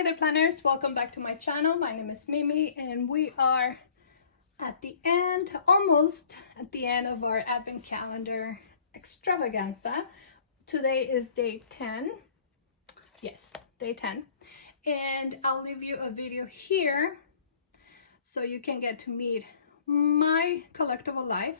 Hey there planners, welcome back to my channel. My name is Mimi and we are at the end, almost at the end of our advent calendar extravaganza. Today is day 10. Yes, day 10. And I'll leave you a video here so you can get to meet my collectible life.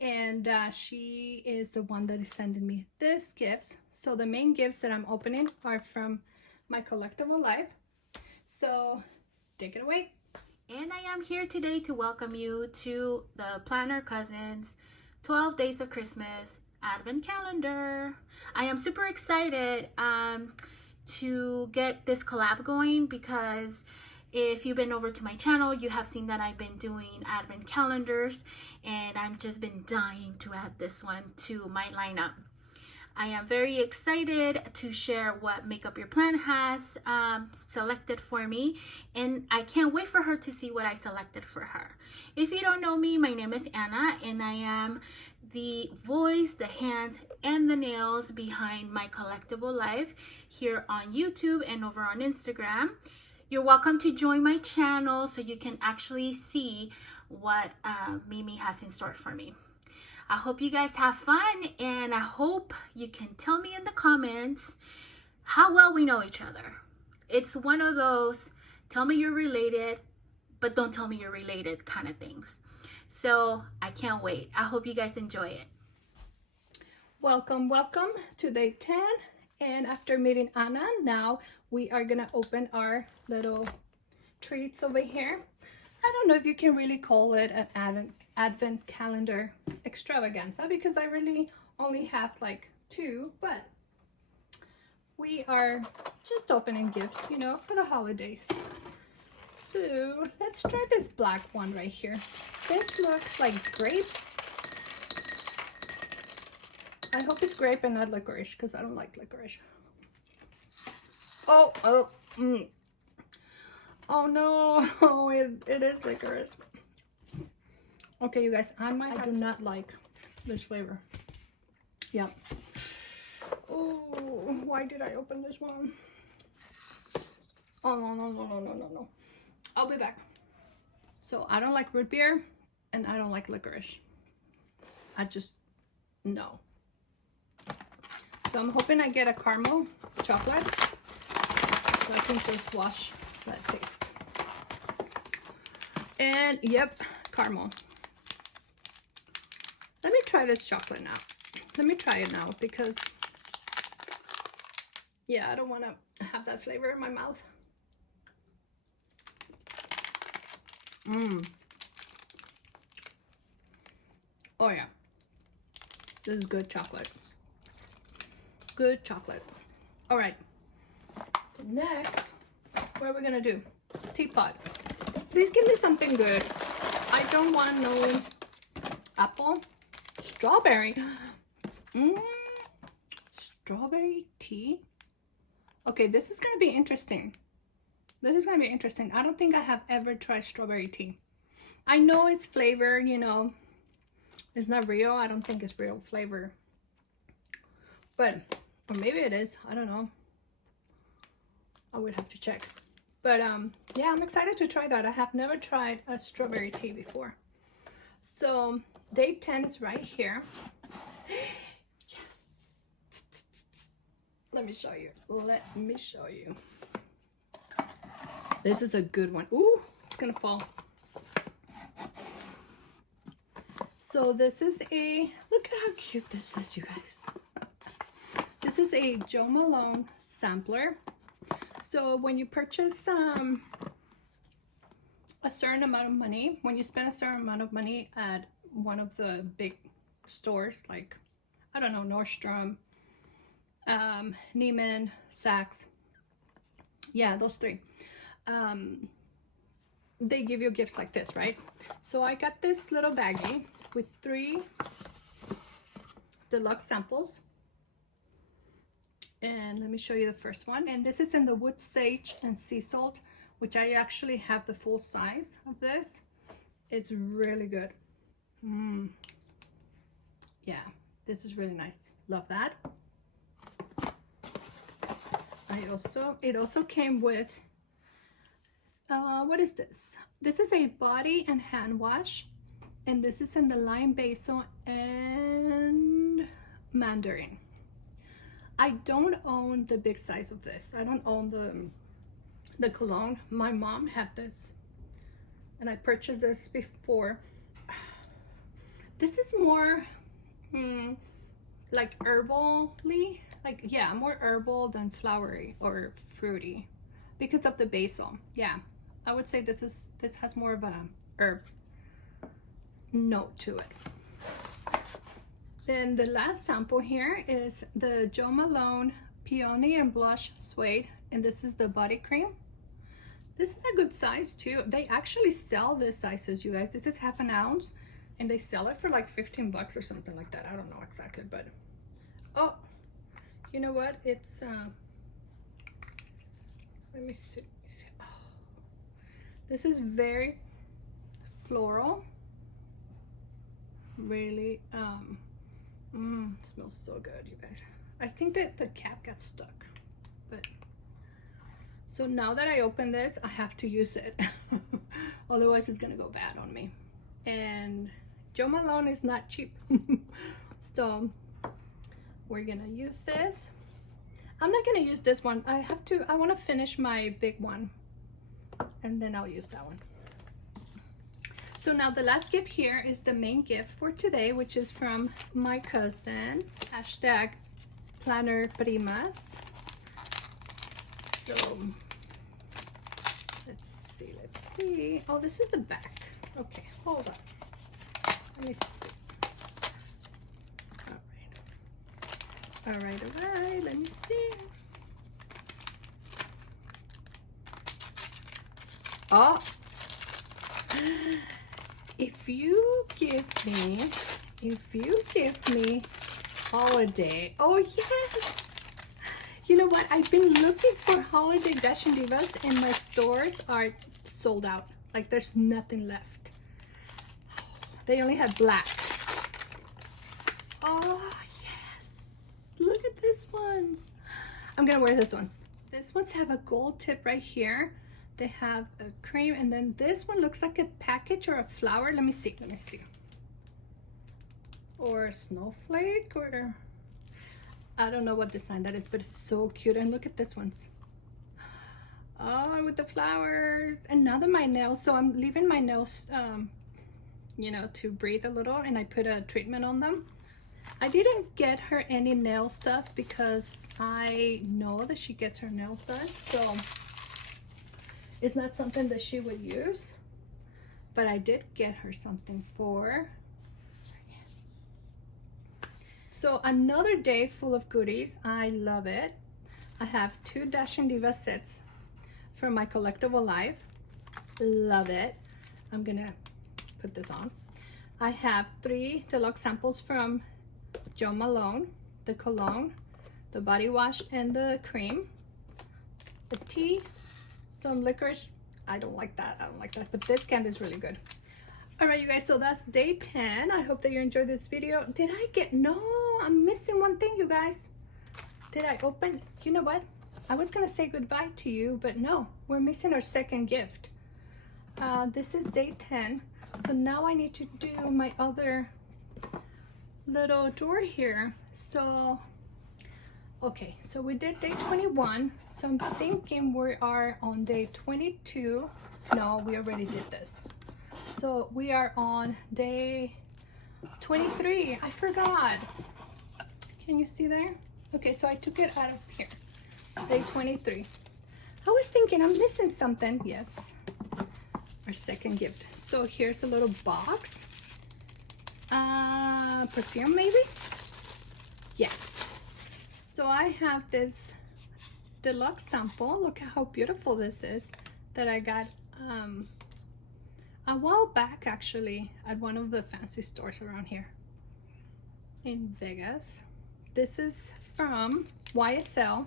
And she is the one that is sending me this gifts. So the main gifts that I'm opening are from my collectible life. So take it away. And I am here today to welcome you to the Planner Cousins 12 Days of Christmas Advent Calendar. I am super excited to get this collab going because if you've been over to my channel, you have seen that I've been doing Advent calendars and I've just been dying to add this one to my lineup. I am very excited to share what Make Up Your Plan has selected for me, and I can't wait for her to see what I selected for her. If you don't know me, my name is Anna and I am the voice, the hands, and the nails behind my collectible life here on YouTube and over on Instagram. You're welcome to join my channel so you can actually see what Mimi has in store for me. I hope you guys have fun, and I hope you can tell me in the comments how well we know each other. It's one of those tell me you're related, but don't tell me you're related kind of things. So I can't wait. I hope you guys enjoy it. Welcome to day 10. And after meeting Anna, now we are gonna open our little treats over here. I don't know if you can really call it an advent calendar extravaganza because I really only have like 2, but we are just opening gifts, you know, for the holidays. So let's try this black one right here. This looks like grape. I hope it's grape and not licorice because I don't like licorice. Oh no, it is licorice. Okay, you guys, I do not like this flavor. Yeah. Oh, why did I open this one? Oh, no. I'll be back. So I don't like root beer and I don't like licorice. I just, no. So I'm hoping I get a caramel chocolate so I can just wash that taste. And yep, caramel. Let me try this chocolate now. Let me try it now because, yeah, I don't want to have that flavor in my mouth. Oh yeah, this is good chocolate. Good chocolate. All right, so next, what are we gonna do? Teapot. Please give me something good. I don't want no apple. Strawberry. Strawberry tea. Okay, this is gonna be interesting. This is gonna be interesting. I don't think I have ever tried strawberry tea. I know it's flavor, you know, it's not real. I don't think it's real flavor, but or maybe it is. I don't know. I would have to check. But yeah, I'm excited to try that. I have never tried a strawberry tea before. So day 10 is right here. Yes. Let me show you. Let me show you. This is a good one. Ooh, it's gonna fall. So this is a, look at how cute this is, you guys. This is a Jo Malone sampler. So when you purchase a certain amount of money, when you spend a certain amount of money at one of the big stores, like, I don't know, Nordstrom, Neiman, Saks, yeah, those 3, they give you gifts like this, right? So I got this little baggie with 3 deluxe samples. And let me show you the first one. And this is in the wood sage and sea salt, which I actually have the full size of this. It's really good. Yeah, this is really nice. Love that. It also came with What is this? This is a body and hand wash, and this is in the lime basil and mandarin. I don't own the big size of this. I don't own the cologne. My mom had this, and I purchased this before. This is more like herbally, like, yeah, more herbal than flowery or fruity because of the basil. Yeah, I would say this has more of a herb note to it. Then the last sample here is the Jo Malone Peony and Blush Suede, and this is the body cream. This is a good size too. They actually sell this sizes, you guys. This is half an ounce, and they sell it for like 15 bucks or something like that. I don't know exactly, but oh, you know what? It's let me see. Oh, this is very floral. Really, smells so good, you guys. I think that the cap got stuck, but so now that I open this, I have to use it. Otherwise it's gonna go bad on me. And Jo Malone is not cheap. So we're gonna use this. I'm not gonna use this one. I want to finish my big one, and then I'll use that one. So now the last gift here is the main gift for today, which is from my cousin, hashtag PLANMAS. So let's see. Oh, this is the back. Okay, hold on. Let me see. All right, let me see. Oh, if you give me holiday, oh yes. You know what? I've been looking for holiday Dashing Divas, and my stores are sold out. Like, there's nothing left. They only have black. Oh yes, look at this ones. I'm gonna wear this ones. This ones have a gold tip right here. They have a cream, and then this one looks like a package or a flower. Let me see. Or a snowflake, or I don't know what design that is, but it's so cute. And look at this ones. Oh, with the flowers. And now that my nails, so I'm leaving my nails, you know, to breathe a little, and I put a treatment on them. I didn't get her any nail stuff because I know that she gets her nails done, so it's not something that she would use. But I did get her something for, yes. So another day full of goodies. I love it. I have 2 Dashing Diva sets from my collectible life. Love it. I'm gonna put this on. I have 3 deluxe samples from Jo Malone, the cologne, the body wash, and the cream. The tea, some licorice. I don't like that, but this candy is really good. All right, you guys, so that's day 10. I hope that you enjoyed this video. No, I'm missing one thing, you guys. Did I open? You know what? I was gonna say goodbye to you, but no, we're missing our second gift. This is day 10. So now I need to do my other little drawer here. So okay, so we did day 21, so I'm thinking we are on day 22. No, we already did this. So we are on day 23. I forgot. Can you see there? Okay, so I took it out of here. Day 23. I was thinking I'm missing something. Yes, our second gift. So here's a little box. Perfume maybe? Yes. So I have this deluxe sample. Look at how beautiful this is that I got a while back, actually, at one of the fancy stores around here in Vegas. This is from YSL,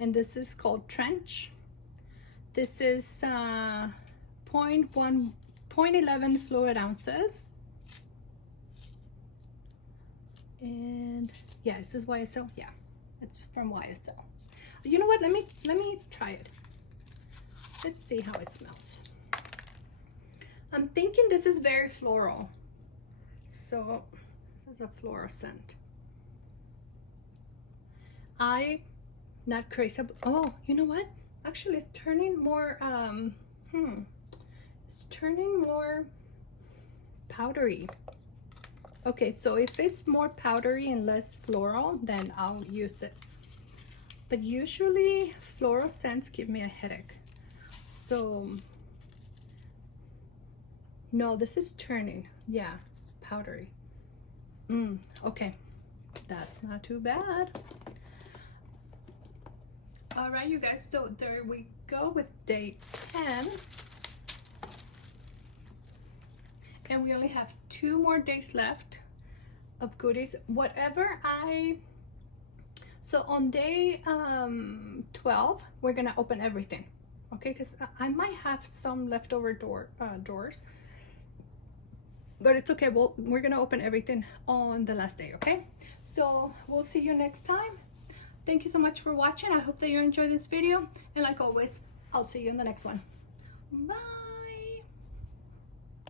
and this is called Trench. This is 0.11 fluid ounces. And yeah, this is YSL. Yeah, it's from YSL. You know what? Let me try it. Let's see how it smells. I'm thinking this is very floral. So this is a floral scent. I not crazy about, oh, you know what? Actually, it's turning more, it's turning more powdery. Okay, so if it's more powdery and less floral, then I'll use it. But usually floral scents give me a headache. So, no, this is turning, yeah, powdery. Okay, that's not too bad. All right, you guys, so there we go with day 10. And we only have 2 more days left of goodies. Whatever so on day 12, we're gonna open everything, okay? Because I might have some leftover drawers, but it's okay. We're gonna open everything on the last day, okay? So we'll see you next time. Thank you so much for watching. I hope that you enjoyed this video, and like always, I'll see you in the next one. Bye.